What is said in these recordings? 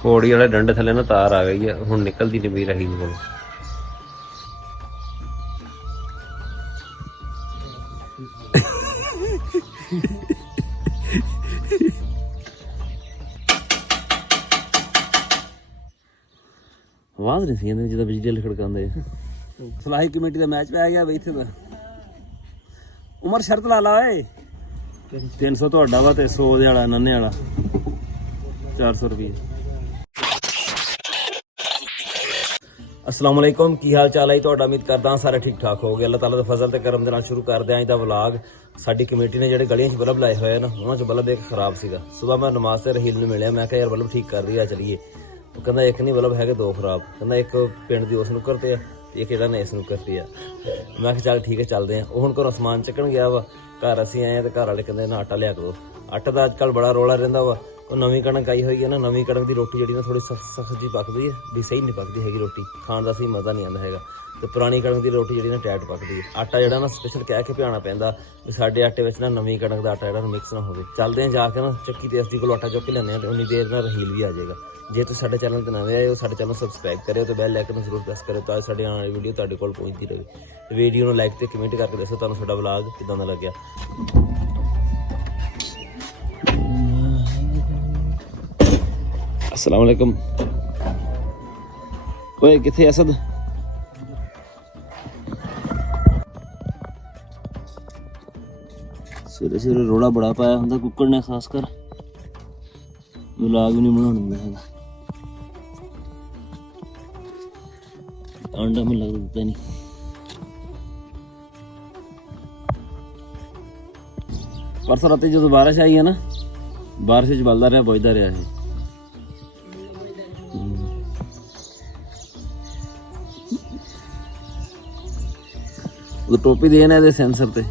पौड़ी वाले डंडे थले ना तार आ गई है, हुण निकलती नहीं पई रहील कोल। आवाज नहीं सी आंदी जिद्दां बिजली वाले खड़कांदे। सलाही कमेटी का मैच पै गया बई इत्थे दा। उमर शर्त ला ला ओए 300 ਤੁਹਾਡਾ ਵਾ ਤੇ 100 ਦੇ ਵਾਲਾ ਨੰਨੇ ਵਾਲਾ 400 ਰੁਪਏ। अस्सलाम वालेकुम, की हाल चाल है ਤੁਹਾਡਾ? उम्मीद करदा सारे ठीक ठाक हो गए। अल्लाह ताला दे फजल ते करम दे नाल शुरू करदे ਆਂ ਅੱਜ ਦਾ ਵਲੌਗ। ਸਾਡੀ ਕਮੇਟੀ ਨੇ ਜਿਹੜੇ ਗਲੀਆਂ 'ਚ ਬਲਬ ਲਾਏ ਹੋਏ ਨਾ, ਉਹਨਾਂ 'ਚ ਬਲਬ ਇੱਕ ਖਰਾਬ ਸੀਗਾ। ਸਵੇਰ ਮੈਂ ਨਮਾਜ਼ ਤੇ ਰਹੀਲ ਨੂੰ ਮਿਲਿਆ, ਮੈਂ ਕਿਹਾ ਯਾਰ ਬਲਬ ਠੀਕ ਕਰ ਰਹੀ ਆ, ਚਲੀਏ। ਉਹ ਕਹਿੰਦਾ ਇੱਕ ਨਹੀਂ ਬਲਬ ਹੈਗੇ ਦੋ ਖਰਾਬ। ਕਹਿੰਦਾ ਇੱਕ ਪਿੰਡ ਦੀ ਉਸ ਨੁੱਕਰ ਤੇ ਆ ਤੇ ਇੱਕ ਜਿਹੜਾ ਨੇ ਇਸ ਨੁੱਕਰ ਤੇ ਆ। ਮੈਂ ਕਿਹਾ ਚੱਲ ਠੀਕ ਹੈ ਚੱਲਦੇ ਆ। ਉਹ ਹੁਣ ਘਰੋਂ ਸਮਾਨ ਚੱਕਣ ਗਿਆ ਵਾ, ਘਰ ਅਸੀਂ ਆਏ ਆ ਤੇ ਘਰ ਵਾਲੇ ਕਹਿੰਦੇ ਨਾ ਆਟਾ ਲਿਆ ਕੇ ਦਿਓ। ਆਟਾ ਦਾ ਅੱਜ ਕੱਲ੍ਹ ਬੜਾ ਰੌਲਾ ਰਹਿੰਦਾ ਵਾ। ਉਹ ਨਵੀਂ ਕਣਕ ਆਈ ਹੋਈ ਹੈ ਨਾ, ਨਵੀਂ ਕਣਕ ਦੀ ਰੋਟੀ ਜਿਹੜੀ ਨਾ ਥੋੜੀ ਸਖਤ ਜਿਹੀ ਪੱਕਦੀ ਹੈ, ਵੀ ਸਹੀ ਨਹੀਂ ਪੱਕਦੀ ਹੈਗੀ ਰੋਟੀ, ਖਾਣ ਦਾ ਸਹੀ ਮਜ਼ਾ ਨਹੀਂ ਆਉਂਦਾ ਹੈਗਾ। ਤੇ ਪੁਰਾਣੀ ਕਣਕ ਦੀ ਰੋਟੀ ਜਿਹੜੀ ਨਾ ਟਾਈਟ ਪੱਕਦੀ ਹੈ। ਆਟਾ ਜਿਹੜਾ ਨਾ ਸਪੈਸ਼ਲ ਕਹਿ ਕੇ ਪਿਆਉਣਾ ਪੈਂਦਾ ਵੀ ਸਾਡੇ ਆਟੇ ਵਿੱਚ ਨਾ ਨਵੀਂ ਕਣਕ ਦਾ ਆਟਾ ਜਿਹੜਾ ਮਿਕਸ ਨਾ ਹੋਵੇ। ਚੱਲਦੇ ਆ ਜਾ ਕੇ ਨਾ ਚੱਕੀ ਤੇ ਐਸਡੀ ਕੋਲ ਆਟਾ ਚੁੱਕ ਕੇ ਲੈਂਦੇ ਆ ਤੇ ਉਨੀ ਦੇਰ ਨਾਲ ਰਹੀਲ ਵੀ ਆ ਜਾਏਗਾ। ਜੇ ਤੁਸੀਂ ਸਾਡੇ ਚੈਨਲ ਤੇ ਨਵੇਂ ਆਏ ਹੋ, ਸਾਡੇ ਚੈਨਲ ਨੂੰ ਸਬਸਕ੍ਰਾਈਬ ਕਰਿਓ ਤੇ ਬੈਲ ਆਈਕਨ ਨੂੰ ਜ਼ਰੂਰ ਪ੍ਰੈਸ ਕਰਿਓ ਤਾਂ ਸਾਡੇ ਆਉਣ ਵਾਲੀ ਵੀਡੀਓ ਤੁਹਾਡੇ ਕੋਲ ਪਹੁੰਚਦੀ ਰਹੇ। ਵੀਡੀਓ ਨੂੰ ਲਾਈਕ ਤੇ ਕਮੈਂਟ ਕਰਕੇ ਦੱਸੋ ਤੁਹਾਨੂੰ ਸਾਡਾ ਵਲੌਗ ਕਿੱਦਾਂ ਦਾ ਲੱਗਿਆ। अस्सलाम वालेकुम। ओए किथे असद? सवेरे सवेरे रोड़ा बड़ा पाया हुंदा कुक्कड़ ने, खास कर व्लॉग भी नहीं बनाउण दिंदा हैगा। अंडा में लग दिता नहीं। परसों राती जो बारिश आई है ना, बारिश च बलदा रहा, बजदा रहा है। टोपी देना है सेंसर ते।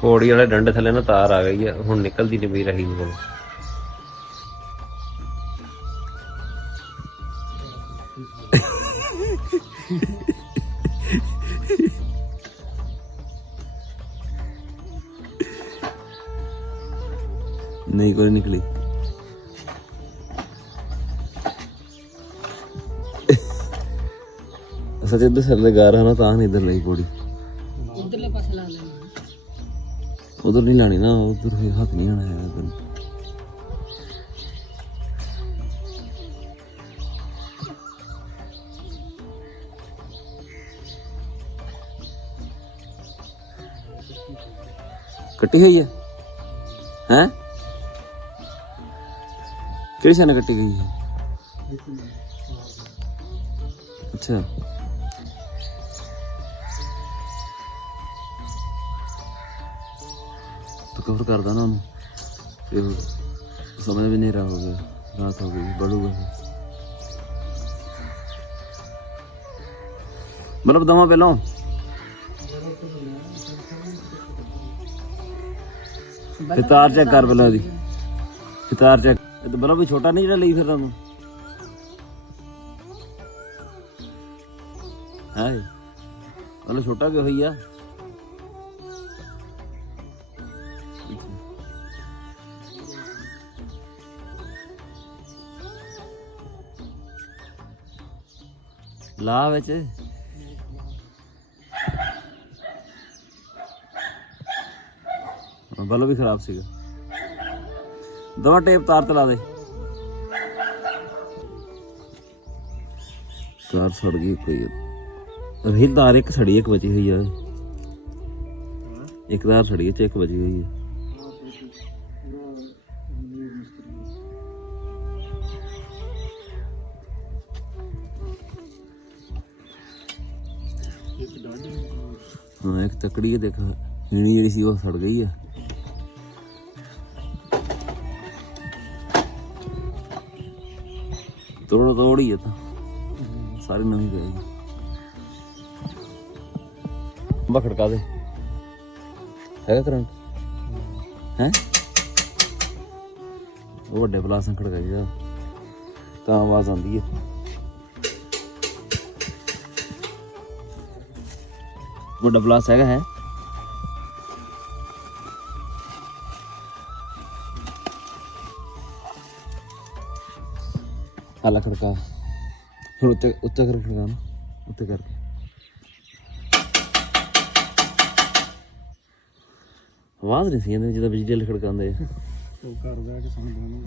पौड़ी वाले डंडे थले ना तार आ गई है, हुण निकलती नहीं पई रहील कोल। नहीं कोई निकली। सच इधर सरले गा रहा ना, तां इधर लाई पौड़ी। उधरले पासे ला लेना, उधर नहीं लानी ना, उधर हाथ नहीं आना है उधर। कटी हुई है हैं? किस ने कटी गई है? अच्छा तो कवर कर देना उन्हें, फिर समय भी नहीं रहा हो गया, रात हो गई, बढ़ूगा मतलब दमा पहला तार चेक कर पहला दी तार चेक। तो बल्ब भी छोटा नहीं ली फिर तुम है मतलब छोटा क्यों हुई है? ला विच बल्ब भी खराब सीगा। दवा टेप तार तला दे। तार सड़ गई कोई रही तार, एक सड़ी एक बची हुई है, एक तार सड़ी है एक बची हुई है। हाँ एक तकड़ी है, देखा हिणी जी सी वो सड़ गई है। तोड़ ही है तो सारी नवी पेगी। खड़का दे है करंट है वो बड़े पलास खड़काई तो आवाज आती है। ਵੱਡਾ ਪਲਾਸ ਹੈਗਾ ਹੈ। ਆਲਾ ਖੜਕਾ ਹੁਣ ਉੱਤੇ ਉੱਤੇ ਕਰ ਖੜਕਾ ਨਾ ਉੱਤੇ ਕਰਕੇ ਆਵਾਜ਼ ਨਹੀਂ ਸੀ ਇਹਦੇ ਜਦੋਂ ਬਿਜਲੀ ਵਾਲੇ ਖੜਕਾਉਂਦੇ ਆ। ਉਹ ਘਰ ਬਹਿ ਕੇ ਸੁਣਦੇ ਨੇ।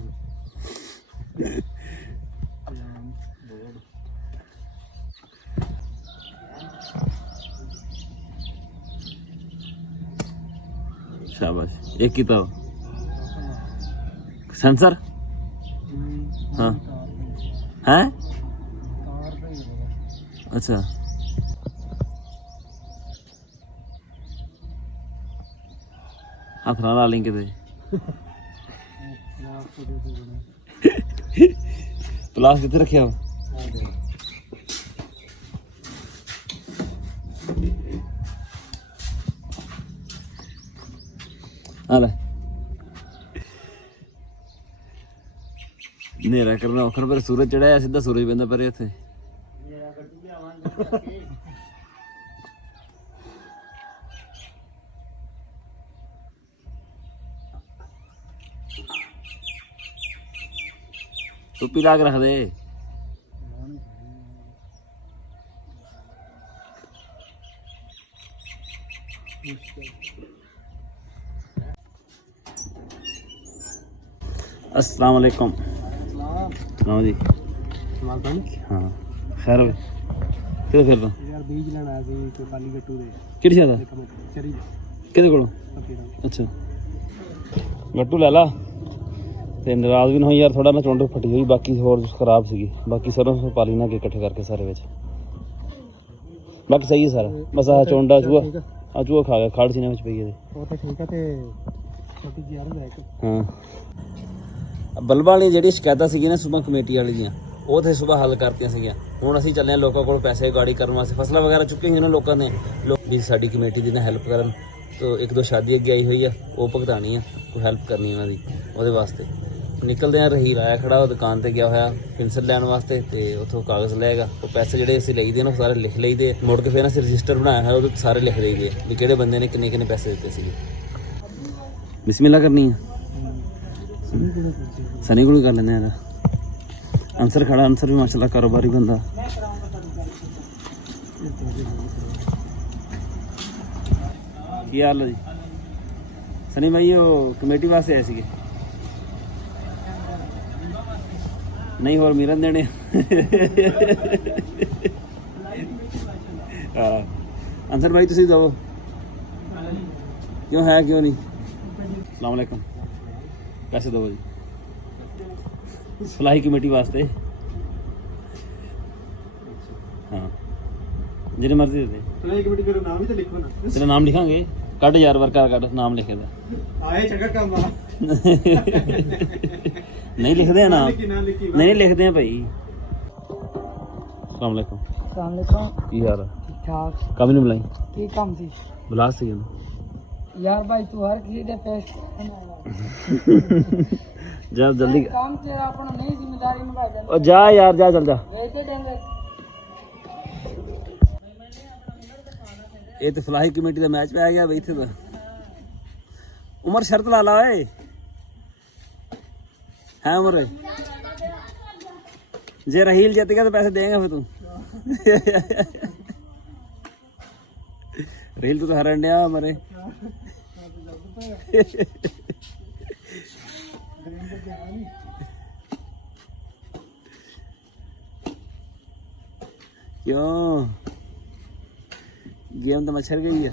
शाबाश एक की तो सेंसर हाँ है अच्छा हाथ ना ला लेंगे प्लास कितने रखे हो आला नेरा करना औखा पर सूरज चढ़ाया सीधा सूरज पैंदा पर इत्थे टोपी ला के रख दे। अस्सलाम वालेकुम। सुनाओ जी। हाँ खैर हो किधर फिर रहा यार बीज लेना आया सी कोई काली गट्टू दे किहड़ी ज्यादा चरी किहदे कोलों अच्छा गट्टू ले ला ਤੇ ਨਾਰਾਜ਼ ਵੀ ਨਾ ਹੋਈ ਯਾਰ ਥੋੜਾ ਨਾ ਚੁੰਡ ਫਟੀ ਹੋਈ ਬਾਕੀ ਹੋਰ ਖਰਾਬ ਸੀਗੀ ਬਾਕੀ ਸਰੋਂ ਪਾਲੀ ਨਾ ਕੇ ਇਕੱਠੇ ਕਰਕੇ ਸਾਰੇ ਵਿੱਚ ਬਾਕੀ ਸਹੀ ਹੈ ਸਾਰਾ ਬਸ ਆ ਚੁੰਡਾ ਚੂਹਾ ਆ ਚੂਹਾ ਖਾ ਗਿਆ ਖੜ ਸੀਨੇ ਵਿੱਚ ਪਈ ਇਹਦੇ ਉਹ ਤਾਂ ਠੀਕ ਆ ਤੇ ਛੋਟੀ ਜਿਹੀ ਯਾਰ ਲੈ ਕੇ ਹਾਂ ਬਲਬਾਂ ਵਾਲੀਆਂ ਜਿਹੜੀਆਂ ਸ਼ਿਕਾਇਤਾਂ ਸੀਗੀਆਂ ਨਾ ਸੁਬਾ ਕਮੇਟੀ ਵਾਲੀ ਦੀਆਂ ਉਹ ਤੇ ਸੁਬਾ ਹੱਲ ਕਰਤੀਆਂ ਸੀਗੀਆਂ। ਹੁਣ ਅਸੀਂ ਚੱਲੇ ਹਾਂ ਲੋਕਾਂ ਕੋਲ ਪੈਸੇ ਗਾੜੀ ਕਰਨ ਵਾਸਤੇ ਫਸਲਾਂ ਵਗੈਰਾ ਚੁੱਕੀ ਹੋਈਆਂ ਨੇ ਲੋਕਾਂ ਨੇ ਲੋਕ ਵੀ ਸਾਡੀ ਕਮੇਟੀ ਦੀ ਨਾ ਹੈਲਪ ਕਰਨ ਤੋ ਇੱਕ ਦੋ ਸ਼ਾਦੀ ਅੱਗੇ ਆਈ ਹੋਈ ਆ ਉਹ ਭੁਗਤਾਣੀ ਆ ਕੋਈ ਹੈਲਪ ਕਰਨੀ ਉਹਨਾਂ ਦੀ ਉਹਦੇ ਵਾਸਤੇ ਨਿਕਲਦੇ ਆ। ਰਹੀਲ ਆਇਆ ਖੜਾ ਉਹ ਦੁਕਾਨ ਤੇ ਗਿਆ ਹੋਇਆ ਪੈਨਸਲ ਲੈਣ ਵਾਸਤੇ ਤੇ ਉੱਥੋਂ ਕਾਗਜ਼ ਲਏਗਾ ਉਹ ਪੈਸੇ ਜਿਹੜੇ ਅਸੀਂ ਲਈਦੇ ਨੇ ਉਹ ਸਾਰੇ ਲਿਖ ਲਈਦੇ ਮੁੜ ਕੇ ਫਿਰ ਅਸੀਂ ਰਜਿਸਟਰ ਬਣਾਇਆ ਹੋਇਆ ਉਹਦੇ ਸਾਰੇ ਲਿਖ ਦਈਦੇ ਵੀ ਕਿਹੜੇ ਬੰਦੇ ਨੇ ਕਿੰਨੇ ਕਿੰਨੇ ਪੈਸੇ ਦਿੱਤੇ ਸੀਗੇ। ਬਿਸਮਿਲ੍ਲਾ ਕਰਨੀ ਆ सनी को कर लेने यार आंसर खड़ा आंसर भी माशाल्लाह कारोबारी बंदा की हाल है जी सनी भाई वो कमेटी वास्ते आए सी नहीं होर मिलन देने आंसर भाई तुसी दो क्यों है क्यों नहीं। अस्सलाम वालेकुम पैसे दो जी फलाही कमेटी वास्ते हाँ जिन्हें मर्जी दे फलाई कमेटी मेरा नाम ही तो लिखो ना तेरा नाम लिखांगे कट यार वर्कर कट नाम लिखे दा आए चंगा काम आ नहीं लिखते हैं नाम नहीं लिखते हैं भाई। अस्सलाम वालेकुम की यार ठीक ठाक कब नहीं बुलाई की काम थी बुला सी यार भाई तू हर किसी दे पेश जा जल्दी काम तेरा अपना नहीं जिम्मेदारी निभा दे ओ जा यार जा चल जा वैसे देंगे ये तो फलाही कमेटी का मैच पे आ गया भाई इत्थे दा उमर शर्त ला ला ओए है उमर जे रहील जीतेगा तो पैसे देंगे फिर तू रहील तू तो हरन दिया मरे क्यों गेम तो मच्छर गई है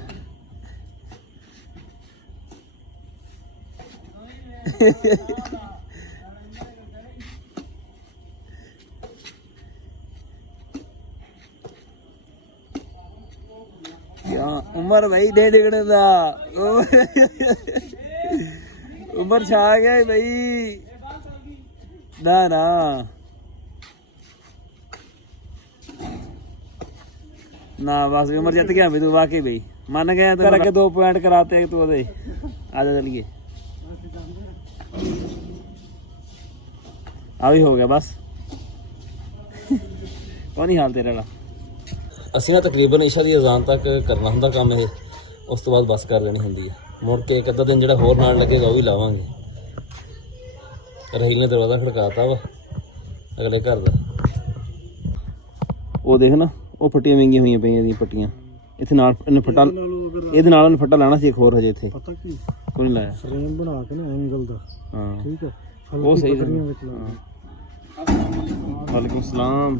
क्या उमर भाई दे दिगड़े दा उमर छा गया भाई ना ना ना बस उमर जित गया तू वाकई भाई मन गया तो करके 2 पॉइंट कराते तू ओदे आजा चलिए आ भी हो गया बस कौन ही हाल तेरा ਅਸੀਂ ਨਾ ਤਕਰੀਬਨ ਇਸ਼ਾ ਦੀ ਅਜ਼ਾਨ ਤੱਕ ਕਰਨਾ ਹੁੰਦਾ ਕੰਮ ਇਹ, ਉਸ ਤੋਂ ਬਾਅਦ ਬੱਸ ਕਰ ਲੈਣੀ ਹੁੰਦੀ ਹੈ। ਮੁੜ ਕੇ ਇੱਕ ਅੱਧਾ ਦਿਨ ਜਿਹੜਾ ਹੋਰ ਨਾਲ ਲੱਗੇਗਾ ਉਹ ਵੀ ਲਾਵਾਂਗੇ। ਰਹੀਲ ਨੇ ਦਰਵਾਜ਼ਾ ਖੜਕਾਤਾ ਵਾ ਅਗਲੇ ਘਰ ਦਾ। ਉਹ ਦੇਖ ਨਾ, ਉਹ ਫੱਟੀਆਂ ਵਿੰਗੀਆਂ ਹੋਈਆਂ ਪਈਆਂ ਇਹਦੀਆਂ ਪੱਟੀਆਂ ਇੱਥੇ ਨਾਲ। ਇਹਨੇ ਫੱਟਾ ਇਹਦੇ ਨਾਲ ਉਹਨੇ ਫੱਟਾ ਲਾਣਾ ਸੀ ਇੱਕ ਹੋਰ ਹਜੇ ਇੱਥੇ ਪਤਾ ਕੀ ਕੋਈ ਨਹੀਂ ਲਾਇਆ। ਫਰੇਮ ਬਣਾ ਕੇ ਨਾ ਐਂਗਲ ਦਾ, ਹਾਂ ਠੀਕ ਹੈ, ਉਹ ਸਹੀ ਪੱਟੀਆਂ ਵਿੱਚ ਲਾ ਦੇ। ਵਾਲੇਕੁਮ ਸਲਾਮ।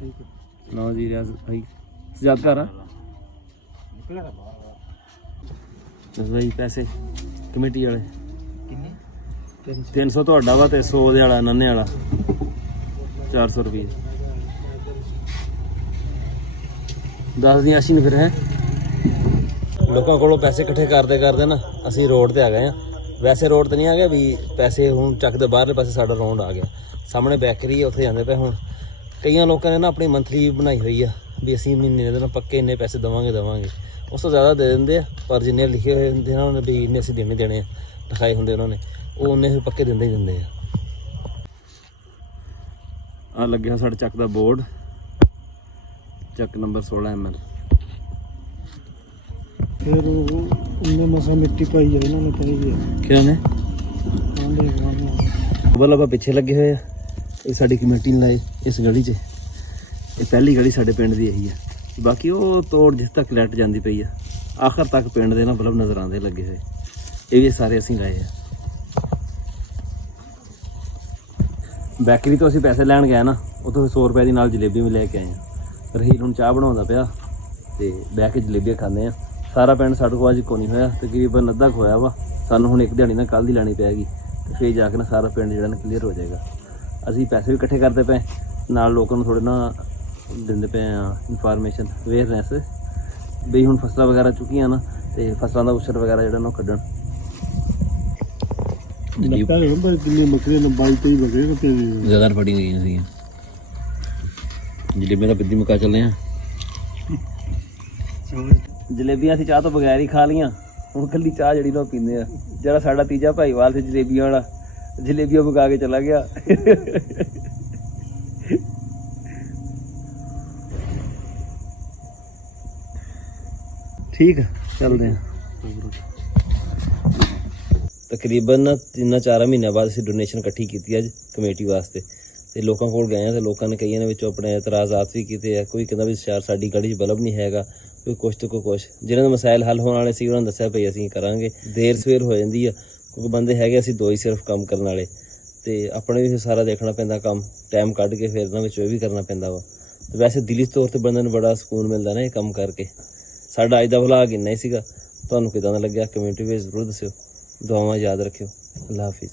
ਠੀਕ ਹੈ, ਲਓ ਜੀ ਰਿਆਜ਼ ਭਾਈ ਸਜਾਦ ਘਰ ਆ ਬਸ ਭਾਈ। ਪੈਸੇ ਕਮੇਟੀ ਵਾਲੇ ਕਿੰਨੇ? 300 ਤੁਹਾਡਾ ਵਾ ਤੇ 100 ਉਹਦੇ ਵਾਲਾ ਨੰਨੇ ਵਾਲਾ 400 ਰੁਪਏ। 10 ਦੀਆਂ ਅਸੀਂ ਫਿਰ ਹੈ ਲੋਕਾਂ ਕੋਲੋਂ ਪੈਸੇ ਇਕੱਠੇ ਕਰਦੇ ਕਰਦੇ ਨਾ ਅਸੀਂ ਰੋਡ ਤੇ ਆ ਗਏ ਆ। ਵੈਸੇ ਰੋਡ ਤੇ ਨਹੀਂ ਆ ਗਏ ਵੀ ਪੈਸੇ ਹੁਣ ਚੱਕ ਦੇ ਬਾਹਰਲੇ ਪਾਸੇ ਸਾਡਾ ਰੌਂਡ ਆ ਗਿਆ। ਸਾਹਮਣੇ ਬੈਕਰੀ ਹੈ ਉੱਥੇ ਜਾਂਦੇ ਪਏ। ਹੁਣ ਕਈਆਂ ਲੋਕਾਂ ਨੇ ਨਾ ਆਪਣੀ ਮੰਥਲੀ ਬਣਾਈ ਹੋਈ ਆ ਵੀ ਅਸੀਂ ਮਹੀਨੇ ਦੇ ਨਾਲ ਪੱਕੇ ਇੰਨੇ ਪੈਸੇ ਦੇਵਾਂਗੇ। ਉਸ ਤੋਂ ਜ਼ਿਆਦਾ ਦੇ ਦਿੰਦੇ ਆ, ਪਰ ਜਿੰਨੇ ਲਿਖੇ ਹੋਏ ਹੁੰਦੇ ਨਾ ਉਹਨਾਂ ਨੇ ਵੀ ਇੰਨੇ ਅਸੀਂ ਦੇਣੇ ਆ ਲਿਖਾਏ ਹੁੰਦੇ ਉਹਨਾਂ ਨੇ, ਉਹ ਉਹਨੇ ਫਿਰ ਪੱਕੇ ਦਿੰਦੇ ਹੀ ਦਿੰਦੇ ਆ। ਆ ਲੱਗਿਆ ਸਾਡੇ ਚੱਕ ਦਾ ਬੋਰਡ, ਚੱਕ ਨੰਬਰ 16 ML। ਫਿਰ ਉਹਨੇ ਮਸਾ ਮਿੱਟੀ ਪਾਈ ਆ ਇਹਨਾਂ ਨੇ ਕਹੀ ਆ ਕਿਉਂ ਨੇ ਆਂਦੇ ਗਾਣਾ ਬਲ ਆਪਾਂ ਪਿੱਛੇ ਲੱਗੇ ਹੋਏ ਆ। ਇਹ ਸਾਡੀ ਕਮੇਟੀ ਨੇ ਲਾਏ ਇਸ ਗਲੀ 'ਚ। ਇਹ ਪਹਿਲੀ ਗਲੀ ਸਾਡੇ ਪਿੰਡ ਦੀ ਇਹੀ ਆ। ਬਾਕੀ ਉਹ ਤੋੜ ਜਿਸ ਤੱਕ ਲਾਈਟ ਜਾਂਦੀ ਪਈ ਆ ਆਖਰ ਤੱਕ ਪਿੰਡ ਦੇ ਨਾ ਬਲਬ ਨਜ਼ਰ ਆਉਂਦੇ ਲੱਗੇ ਹੋਏ। ਇਹ ਵੀ ਸਾਰੇ ਅਸੀਂ ਲਾਏ ਆ। ਬੈਕਰੀ ਤੋਂ ਅਸੀਂ ਪੈਸੇ ਲੈਣ ਗਏ ਨਾ, ਉੱਥੋਂ 100 ਰੁਪਏ ਦੀ ਨਾਲ ਜਲੇਬੀ ਵੀ ਲੈ ਕੇ ਆਏ ਆ। ਰਹੀਲ ਹੁਣ ਚਾਹ ਬਣਾਉਂਦਾ ਪਿਆ ਤੇ ਬਹਿ ਕੇ ਜਲੇਬੀਆਂ ਖਾਂਦੇ ਆ। ਸਾਰਾ ਪਿੰਡ ਸਾਡੇ ਕੋਲ ਅੱਜ ਕੋਈ ਨਹੀਂ ਹੋਇਆ, ਤਕਰੀਬਨ ਅੱਧਾ ਕੁ ਹੋਇਆ ਵਾ। ਸਾਨੂੰ ਹੁਣ ਇੱਕ ਦਿਹਾੜੀ ਨਾ ਕੱਲ੍ਹ ਦੀ ਲੈਣੀ ਪੈਗੀ ਤੇ ਫਿਰ ਜਾ ਕੇ ਨਾ ਸਾਰਾ ਪਿੰਡ ਜਿਹੜਾ ਨਾ ਕਲੀਅਰ ਹੋ ਜਾਏਗਾ। ਅਸੀਂ ਪੈਸੇ ਵੀ ਇਕੱਠੇ ਕਰਦੇ ਪਏ, ਨਾਲ ਲੋਕਾਂ ਨੂੰ ਥੋੜ੍ਹੇ ਨਾ ਦਿੰਦੇ ਪਏ ਆ ਇਨਫੋਰਮੇਸ਼ਨ ਅਵੇਅਰਨੈਸ ਵੀ ਹੁਣ ਫਸਲਾਂ ਵਗੈਰਾ ਚੁੱਕੀਆਂ ਨਾ ਤੇ ਫਸਲਾਂ ਦਾ ਉਛਰ ਵਗੈਰਾ ਜਿਹੜਾ ਨਾ ਉਹ ਕੱਢਣ। ਲੱਗਾ ਹੁੰਦਾ ਕਿੰਨੀ ਬੱਕਰੀਆਂ ਨੇ 22-23 ਬੱਕਰੀਆਂ ਤੇ ਜ਼ਿਆਦਾ ਫੜੀਆਂ ਗਈਆਂ ਸੀਗੀਆਂ। ਜਲੇਬੀਆਂ ਦਾ ਬਿੱਦੀ ਮੁਕਾ ਚੱਲੇ ਆ। ਜਲੇਬੀਆਂ ਅਸੀਂ ਚਾਹ ਤੋਂ ਬਗੈਰ ਹੀ ਖਾ ਲੀਆਂ। ਹੁਣ ਕੱਲੀ ਚਾਹ ਜਿਹੜੀ ਨਾ ਉਹ ਪੀਂਦੇ ਆ। ਜਿਹੜਾ ਸਾਡਾ ਤੀਜਾ ਭਾਈਵਾਲ ਸੀ ਜਲੇਬੀਆਂ ਵਾਲਾ, ਜਲੇਬੀਆਂ ਮੁਕਾ ਕੇ ਚਲਾ ਗਿਆ। ਠੀਕ ਆ, ਚੱਲਦੇ ਆ। ਤਕਰੀਬਨ 3-4 ਮਹੀਨਿਆਂ ਬਾਅਦ ਅਸੀਂ ਡੋਨੇਸ਼ਨ ਇਕੱਠੀ ਕੀਤੀ ਅੱਜ ਕਮੇਟੀ ਵਾਸਤੇ ਤੇ ਲੋਕਾਂ ਕੋਲ ਗਏ ਆ ਤੇ ਲੋਕਾਂ ਨੇ ਕਈਆਂ ਨੇ ਵਿੱਚੋਂ ਆਪਣੇ ਇਤਰਾਜ਼ਾਤ ਵੀ ਕੀਤੇ ਆ। ਕੋਈ ਕਹਿੰਦਾ ਵੀ ਸ਼ਾਇਦ ਸਾਡੀ ਗਲੀ 'ਚ ਬਲਬ ਨਹੀਂ ਹੈਗਾ, ਕੋਈ ਕੁਛ ਤੇ ਕੋਈ ਕੁਛ। ਜਿਹਨਾਂ ਦੇ ਮਸਾਇਲ ਹੱਲ ਹੋਣ ਵਾਲੇ ਸੀ ਉਹਨਾਂ ਨੇ ਦੱਸਿਆ ਭਈ ਅਸੀਂ ਕਰਾਂਗੇ। ਦੇਰ ਸਵੇਰ ਹੋ ਜਾਂਦੀ ਆ ਕਿਉਂਕਿ ਬੰਦੇ ਹੈਗੇ ਅਸੀਂ 2 ਹੀ ਸਿਰਫ ਕੰਮ ਕਰਨ ਵਾਲੇ ਤੇ ਆਪਣੇ ਵੀ ਸਾਰਾ ਦੇਖਣਾ ਪੈਂਦਾ ਕੰਮ, ਟਾਈਮ ਕੱਢ ਕੇ ਫਿਰ ਇਹਨਾਂ ਵਿੱਚ ਇਹ ਵੀ ਕਰਨਾ ਪੈਂਦਾ ਵਾ। ਤੇ ਵੈਸੇ ਦਿਲੀ ਤੌਰ ਤੇ ਬੰਦੇ ਨੂੰ ਬੜਾ ਸਕੂਨ ਮਿਲਦਾ ਨਾ ਇਹ ਕੰਮ ਕਰਕੇ। ਸਾਡਾ ਅੱਜ ਦਾ ਵਲੌਗ ਇੰਨਾ ਹੀ ਸੀਗਾ। ਤੁਹਾਨੂੰ ਕਿੱਦਾਂ ਦਾ ਲੱਗਿਆ ਕਮੈਂਟ ਵਿੱਚ ਜ਼ਰੂਰ ਦੱਸਿਓ। ਦੁਆਵਾਂ ਯਾਦ ਰੱਖਿਓ। ਅੱਲਾ ਹਾਫਿਜ਼।